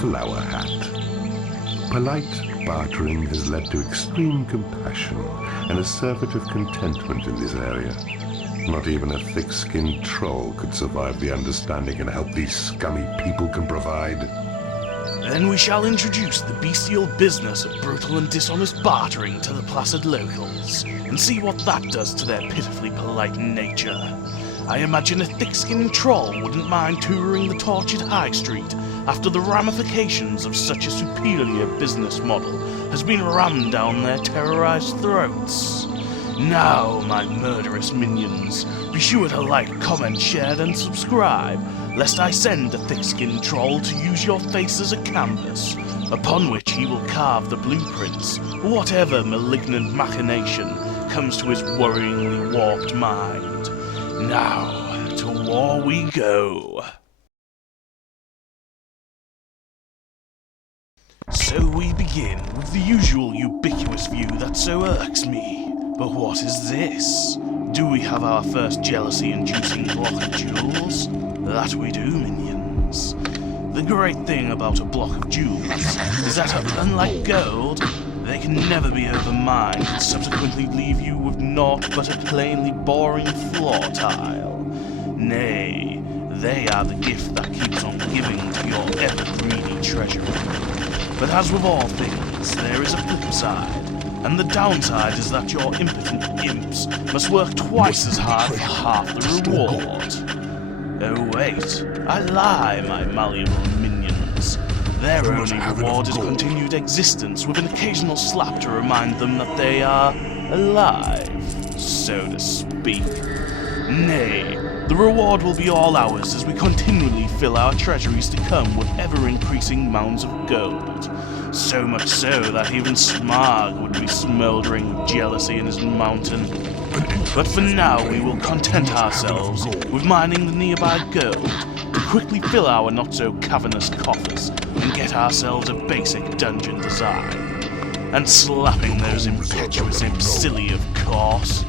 flower hat. Polite bartering has led to extreme compassion and assertive contentment in this area. Not even a thick-skinned troll could survive the understanding and help these scummy people can provide. Then we shall introduce the bestial business of brutal and dishonest bartering to the placid locals, and see what that does to their pitifully polite nature. I imagine a thick-skinned troll wouldn't mind touring the tortured high street after the ramifications of such a superior business model has been rammed down their terrorized throats. Now, my murderous minions, be sure to like, comment, share, and subscribe, lest I send a thick-skinned troll to use your face as a canvas, upon which he will carve the blueprints, whatever malignant machination comes to his worryingly warped mind. Now, to war we go. So we begin with the usual ubiquitous view that so irks me. But what is this? Do we have our first jealousy-inducing block of jewels? That we do, minions. The great thing about a block of jewels is that, unlike gold, they can never be overmined and subsequently leave you with naught but a plainly boring floor tile. Nay, they are the gift that keeps on giving to your ever-greedy treasury. But as with all things, there is a flip side. And the downside is that your impotent imps must work twice as hard for half the reward. Oh wait, I lie, my malleable minions. Their only reward is continued existence with an occasional slap to remind them that they are alive, so to speak. Nay, the reward will be all ours as we continually fill our treasuries to come with ever-increasing mounds of gold. So much so that even Smarg would be smouldering with jealousy in his mountain. But for now we will content ourselves with mining the nearby gold to quickly fill our not-so-cavernous coffers and get ourselves a basic dungeon design. And slapping those impetuous imps silly, of course.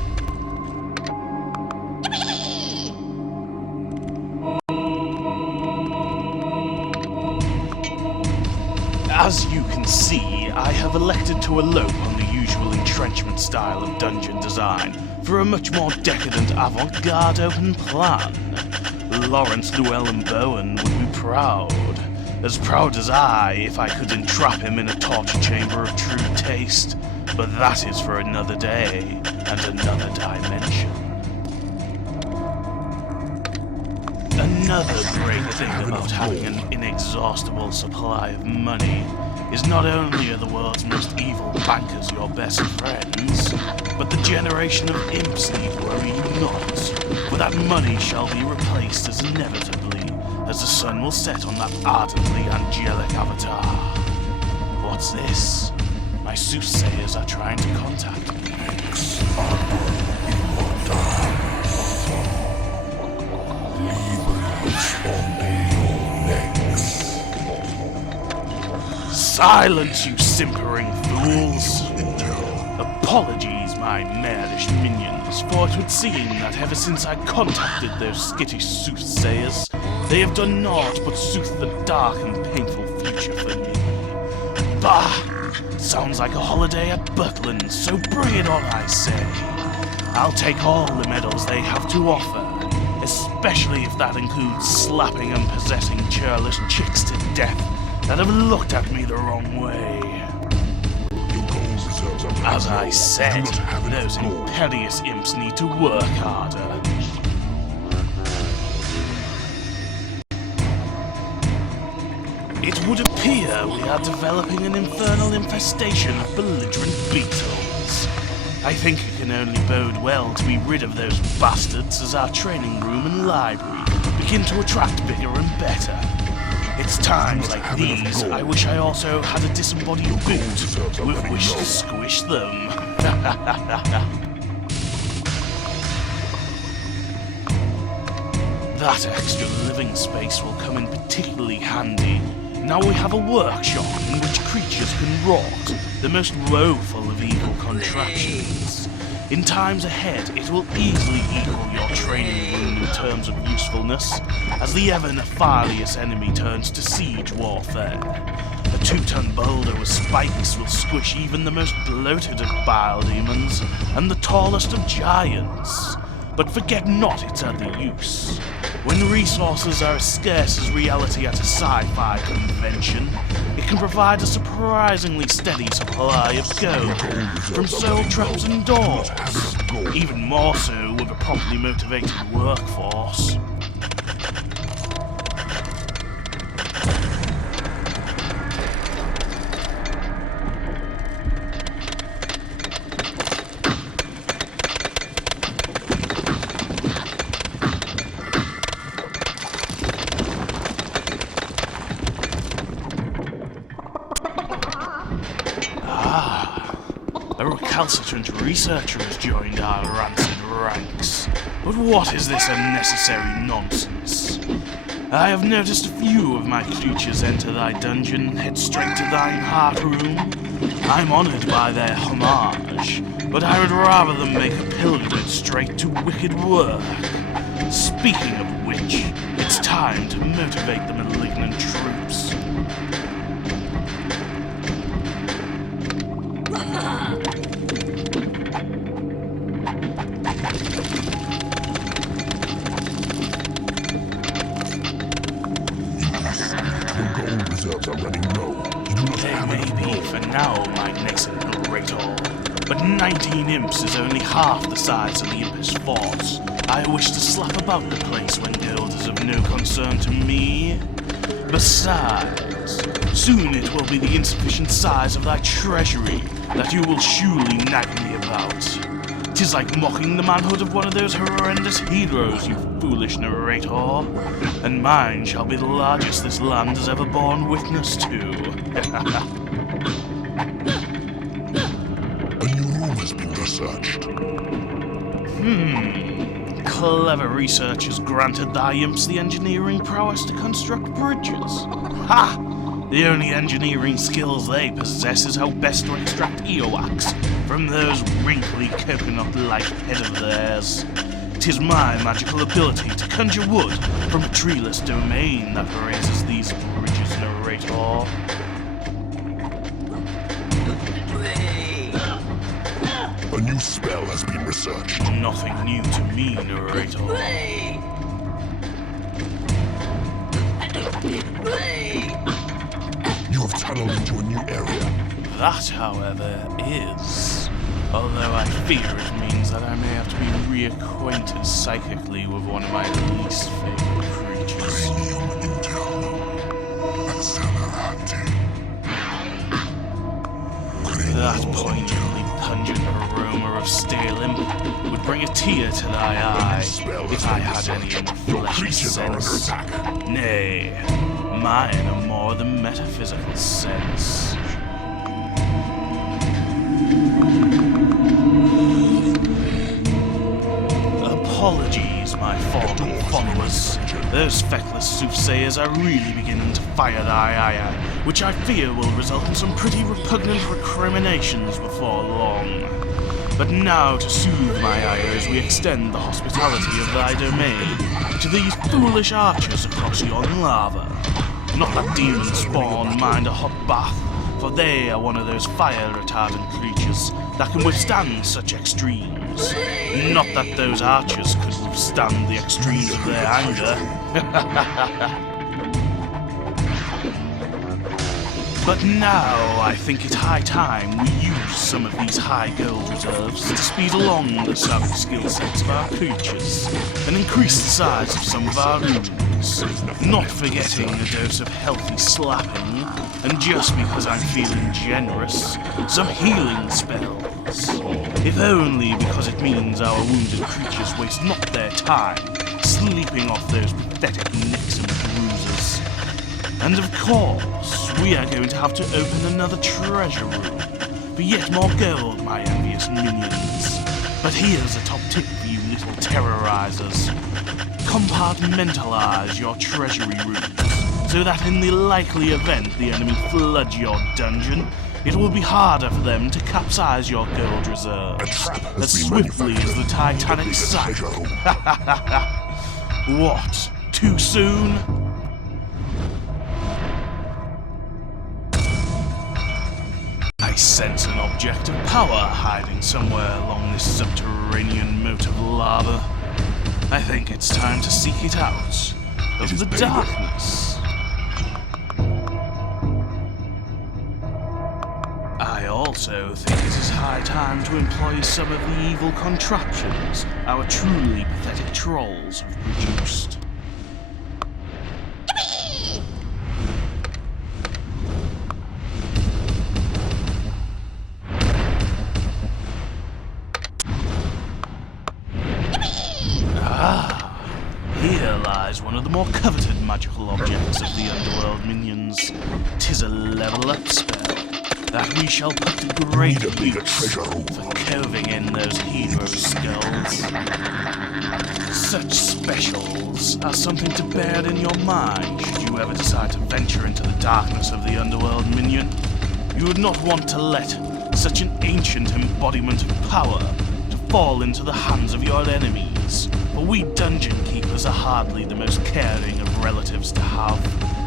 As you can see, I have elected to elope on the usual entrenchment style of dungeon design for a much more decadent avant-garde open plan. Lawrence Llewellyn Bowen would be proud as I, if I could entrap him in a torture chamber of true taste, but that is for another day and another dimension. Another great thing about having an inexhaustible supply of money is not only are the world's most evil bankers your best friends, but the generation of imps need worry you not, for that money shall be replaced as inevitably as the sun will set on that ardently angelic avatar. What's this? My soothsayers are trying to contact me. Silence, you simpering fools! Apologies, my marish minions, for it would seem that ever since I contacted those skittish soothsayers, they have done naught but sooth the dark and painful future for me. Bah! Sounds like a holiday at Butland, so bring it on, I say. I'll take all the medals they have to offer, especially if that includes slapping and possessing churlish chicks to death that have looked at me the wrong way. As I said, those imperious imps need to work harder. It would appear we are developing an infernal infestation of belligerent beetles. I think it can only bode well to be rid of those bastards as our training room and library begin to attract bigger and better. It's times like these I wish I also had a disembodied boot with which to squish them. That extra living space will come in particularly handy. Now we have a workshop in which creatures can rot, the most woeful of evil contraptions. In times ahead, it will easily equal your training room in terms of usefulness, as the ever nefarious enemy turns to siege warfare. A 2-ton boulder with spikes will squish even the most bloated of bile demons and the tallest of giants. But forget not its other use. When resources are as scarce as reality at a sci-fi convention, it can provide a surprisingly steady supply of gold from soul traps and doors, even more so with a properly motivated workforce. A recalcitrant researcher has joined our rancid ranks. But what is this unnecessary nonsense? I have noticed a few of my creatures enter thy dungeon, head straight to thine heart room. I'm honoured by their homage, but I would rather them make a pilgrimage straight to wicked work. Speaking of which, it's time to motivate the malignant troops. They may be for now, my nascent narrator, but 19 imps is only half the size of the impish force I wish to slap about the place when gold is of no concern to me. Besides, soon it will be the insufficient size of thy treasury that you will surely nag me about. 'Tis like mocking the manhood of one of those horrendous heroes, you foolish narrator, and mine shall be the largest this land has ever borne witness to. A new room has been researched. Clever research has granted thy imps the engineering prowess to construct bridges. Ha! The only engineering skills they possess is how best to extract earwax from those wrinkly coconut-like head of theirs. 'Tis my magical ability to conjure wood from a treeless domain that raises these bridges, narrator. A new spell has been researched. Nothing new to me, narrator. You have tunneled into a new area. That, however, is... although I fear it means that I may have to be reacquainted psychically with one of my least favorite creatures. Premium intel. Accelerate. That poignantly pungent aroma of stale imp would bring a tear to thy eye if I had any in the Your fleshy creatures are under sense. attack. Nay, mine are more the metaphysical sense. Apologies, my fallen followers. Those feckless soothsayers are really beginning to fire thy ire, which I fear will result in some pretty repugnant recriminations before long. But now, to soothe my ires, we extend the hospitality of thy domain to these foolish archers across yon lava. Not that demon spawn mind a hot bath, for they are one of those fire-retardant creatures that can withstand such extremes. Not that those archers could withstand the extremes of their anger. But now I think it high time we use some of these high gold reserves to speed along the savage skill sets of our creatures and increase the size of some of our rooms, not forgetting a dose of healthy slapping, and just because I'm feeling generous, some healing spells. If only because it means our wounded creatures waste not their time sleeping off those pathetic nicks and bruises. And of course, we are going to have to open another treasure room for yet more gold, my envious minions. But here's a top tip for you little terrorizers. Compartmentalize your treasury rooms, so that in the likely event the enemy floods your dungeon, it will be harder for them to capsize your gold reserves as swiftly as the Titanic sank. What? Too soon? I sense an object of power hiding somewhere along this subterranean moat of lava. I think it's time to seek it out of the darkness. I also think it is high time to employ some of the evil contraptions our truly pathetic trolls have produced. Here lies one of the more coveted magical objects of the underworld minions. 'Tis a level up spell that we shall put to great use for coving in those hero skulls. Such specials are something to bear in your mind should you ever decide to venture into the darkness of the underworld minion. You would not want to let such an ancient embodiment of power to fall into the hands of your enemies. For we dungeon keepers are hardly the most caring of relatives to have.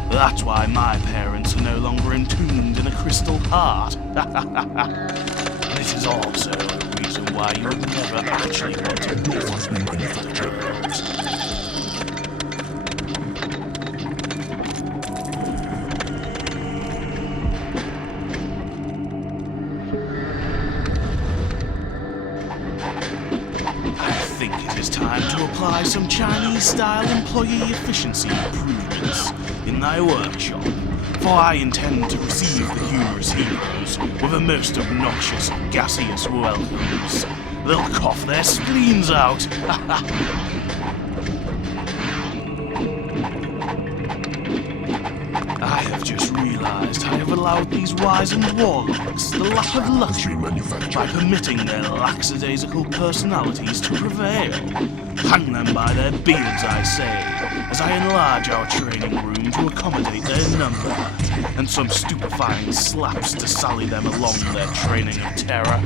That's why my parents are no longer entombed in a crystal heart. And it is also a reason why you would never actually want to visit the world. Time to apply some Chinese-style employee efficiency improvements in thy workshop, for I intend to receive the humorous heroes with a most obnoxious, gaseous welcomes. They'll cough their spleens out. I have just realized I have allowed these wizened warlocks the lack of luxury by permitting their lackadaisical personalities to prevail. Hang them by their beards, I say, as I enlarge our training room to accommodate their number, and some stupefying slaps to sally them along their training of terror.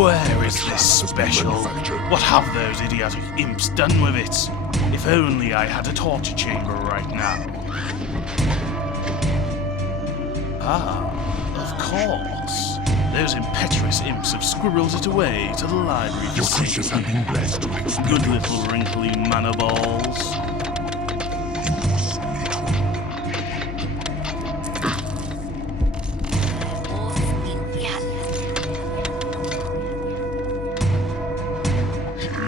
Where is this special? What have those idiotic imps done with it? If only I had a torture chamber right now. Ah, of course. Those impetuous imps have squirreled it away to the library. Your creatures have been blessed with experience. Good little wrinkly manor balls.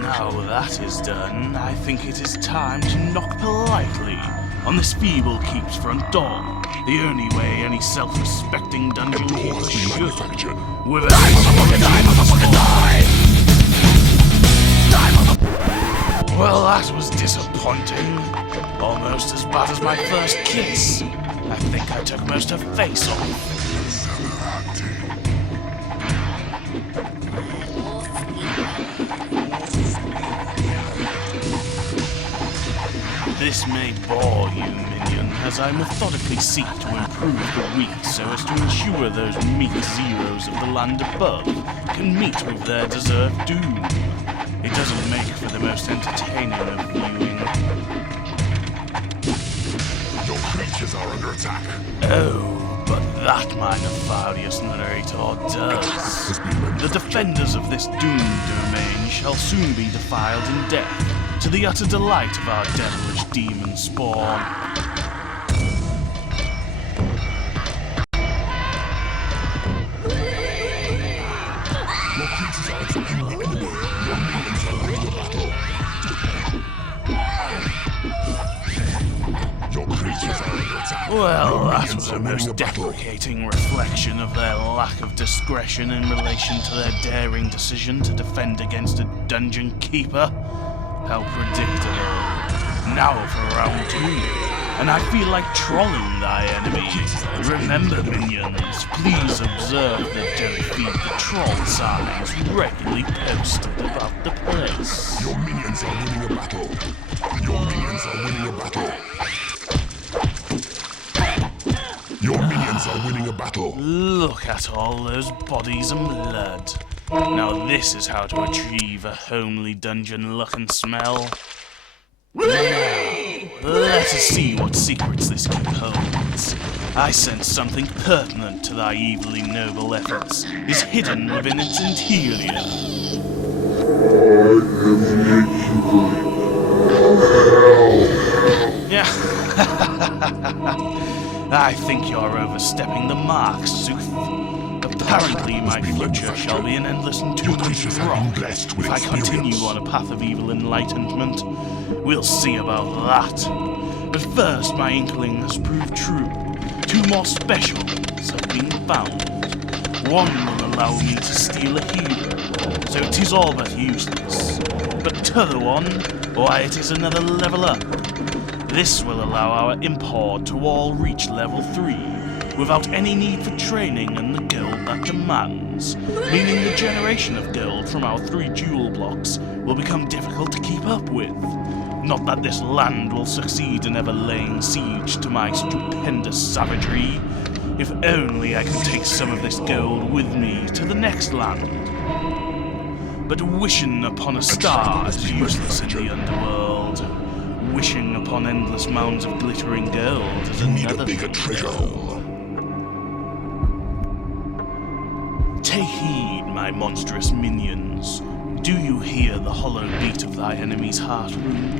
Now that is done, I think it is time to knock politely on this feeble keep's front door. The only way any self-respecting dungeon keeper should. With a Well, that was disappointing. Almost as bad as my first kiss. I think I took most of her face off. This may bore you, minion, as I methodically seek to improve the weak so as to ensure those meek zeros of the land above can meet with their deserved doom. It doesn't make for the most entertaining of viewing. Your creatures are under attack. Oh, but that my nefarious narrator does. The defenders of this doomed domain shall soon be defiled in death, to the utter delight of our devilish demon spawn. Your creatures are attacking the enemy. Your minions are winning the battle. Your creatures Well, that was a most deprecating reflection of their lack of discretion in relation to their daring decision to defend against a dungeon keeper. How predictable. Now for round 2, and I feel like trolling thy enemy. Remember, minions, please observe that don't feed the troll signs regularly posted about the place. Your minions are winning a battle. Your minions are winning a battle. Your minions are winning a battle. Look at all those bodies and blood. Now this is how to achieve a homely dungeon look and smell. Now, let us see what secrets this keep holds. I sense something pertinent to thy evilly noble efforts is hidden within its interior. Yeah. I think you're overstepping the mark, Sooth. Apparently my future shall be an endless entombment of rock if I continue on a path of evil enlightenment. We'll see about that. But first my inkling has proved true. 2 more specials have been found. One will allow me to steal a hero, so it is all but useless. But t'other one, why it is another level up. This will allow our import to all reach level 3, without any need for training and the gold that demands, meaning the generation of gold from our 3 jewel blocks will become difficult to keep up with. Not that this land will succeed in ever laying siege to my stupendous savagery. If only I could take some of this gold with me to the next land. But wishing upon a star is useless in the underworld. Wishing upon endless mounds of glittering gold is another bigger thing. treasure hole. Take heed, my monstrous minions. Do you hear the hollow beat of thy enemy's heart room?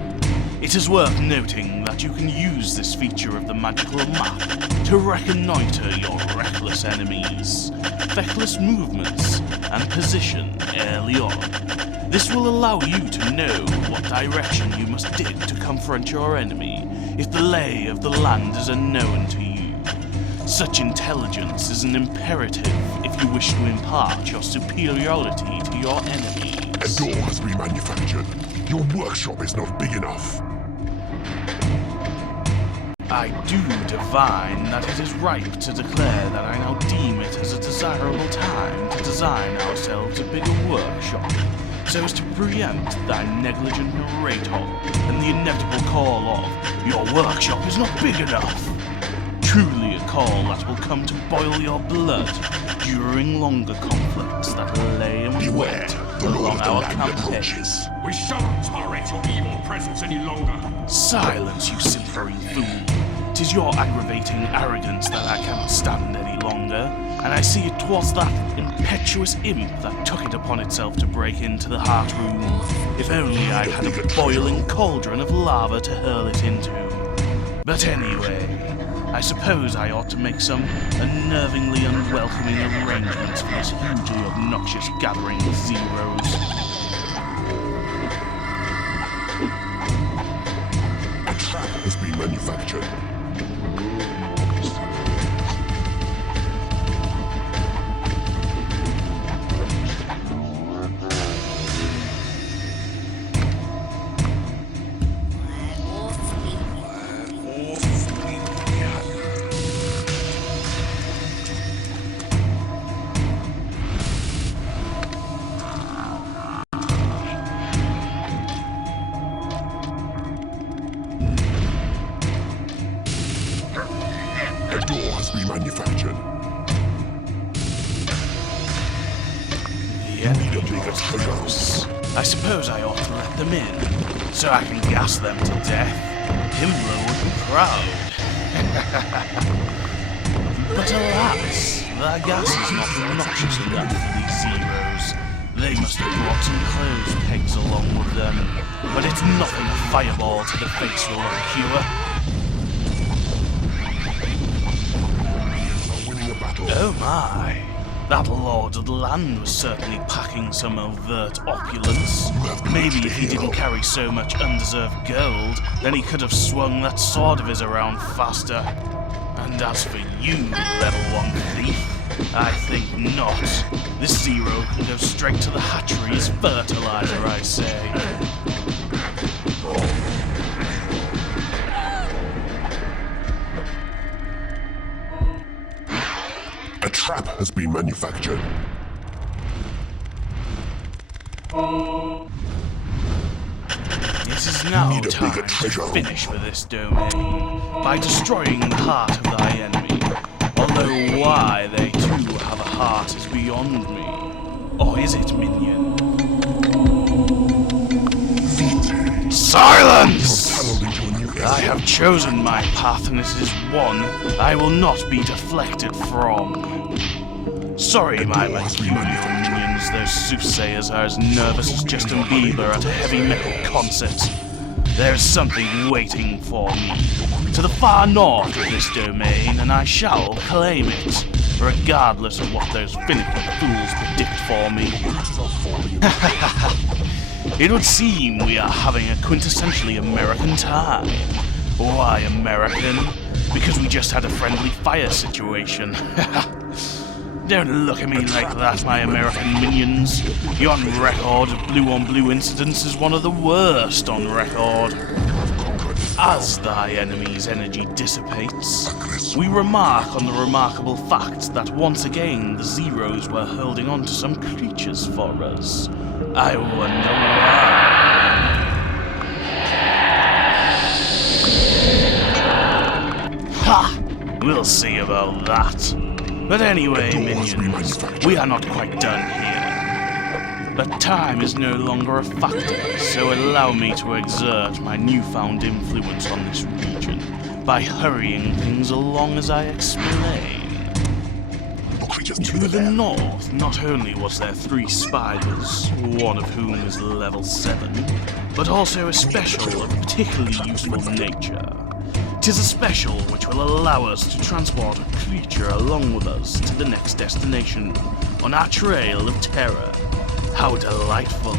It is worth noting that you can use this feature of the magical map to reconnoiter your reckless enemies' feckless movements and position early on. This will allow you to know what direction you must dig to confront your enemy if the lay of the land is unknown to you. Such intelligence is an imperative if you wish to impart your superiority to your enemies. A door has been manufactured. Your workshop is not big enough. I do divine that it is ripe to declare that I now deem it as a desirable time to design ourselves a bigger workshop, so as to preempt thy negligent narrator and the inevitable call of, your workshop is not big enough. Truly a call that will come to boil your blood during longer conflicts that lay in wait along our campaign. We shan't tolerate your evil presence any longer. Silence, you simpering fool. 'Tis your aggravating arrogance that I cannot stand any longer, and I see it was that impetuous imp that took it upon itself to break into the heart room. If only I had a boiling cauldron of lava to hurl it into. But anyway, I suppose I ought to make some unnervingly unwelcoming arrangements for this hugely obnoxious gathering of zeros. A trap has been manufactured. A door has been manufactured. The enemy are close. I suppose I ought to let them in, so I can gas them to death. Himmler would be proud. But alas, their gas is not obnoxious enough for these zeros. They must have brought some clothes pegs along with them, but it's nothing a fireball to the face will not cure. Oh my, that lord of the land was certainly packing some overt opulence. Maybe if he didn't carry so much undeserved gold, then he could have swung that sword of his around faster. And as for you, level 1 thief, I think not. This zero can go straight to the hatchery as fertilizer, I say. A trap has been manufactured. It is now Need a time bigger to treasure. finish with this domain by destroying the heart of thy enemy. Although why they too have a heart is beyond me. Or is it, minion? Silence! I have chosen my path, and it is one I will not be deflected from. Sorry, my peculiar minions, those soothsayers are as nervous as Justin Bieber at a heavy metal concert. There is something waiting for me to the far north of this domain, and I shall claim it, regardless of what those finicky fools predict for me. It would seem we are having a quintessentially American time. Why American? Because we just had a friendly fire situation. Don't look at me like that, my American minions. Your record of blue-on-blue incidents is one of the worst on record. As thy enemy's energy dissipates, we remark on the remarkable fact that once again the Zeros were holding on to some creatures for us. I wonder why. Ha! We'll see about that. But anyway, minions, we are not quite done here. But time is no longer a factor, so allow me to exert my newfound influence on this region by hurrying things along as I explain. To the north, not only was there 3 spiders, one of whom is level 7, but also a special of particularly useful nature. 'Tis a special which will allow us to transport a creature along with us to the next destination on our trail of terror. How delightful!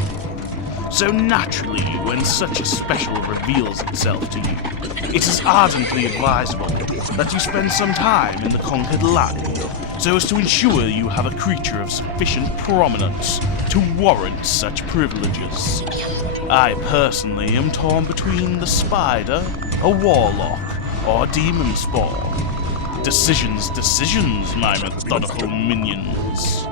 So naturally, when such a special reveals itself to you, it is ardently advisable that you spend some time in the conquered land, so as to ensure you have a creature of sufficient prominence to warrant such privileges. I personally am torn between the spider, a warlock, or a demon spawn. Decisions, my methodical minions.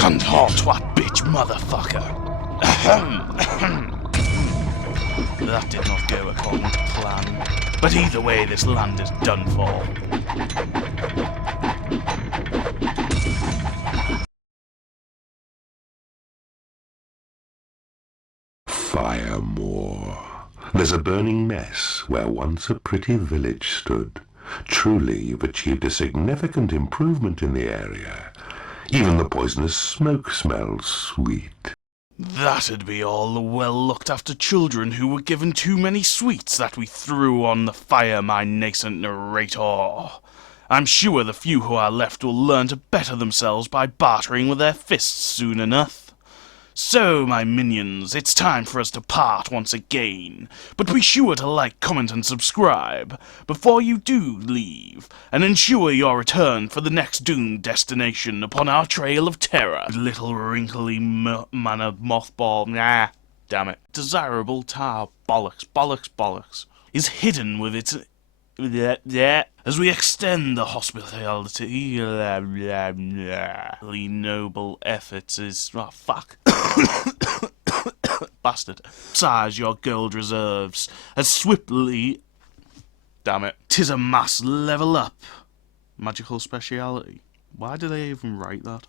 Cunt whore twat bitch motherfucker. That did not go according to plan. But either way, this land is done for. Fire more. There's a burning mess where once a pretty village stood. Truly, you've achieved a significant improvement in the area. Even the poisonous smoke smells sweet. That'd be all the well-looked-after children who were given too many sweets that we threw on the fire, my nascent narrator. I'm sure the few who are left will learn to better themselves by bartering with their fists soon enough. So, my minions, it's time for us to part once again, but be sure to like, comment, and subscribe before you do leave, and ensure your return for the next doomed destination upon our trail of terror. Little wrinkly mannered mothball, damn it, desirable tar, bollocks, is hidden with its... as we extend the hospitality, noble efforts is... oh, fuck. Bastard. Size your gold reserves as swiftly... damn it. 'Tis a mass level up. Magical speciality. Why do they even write that?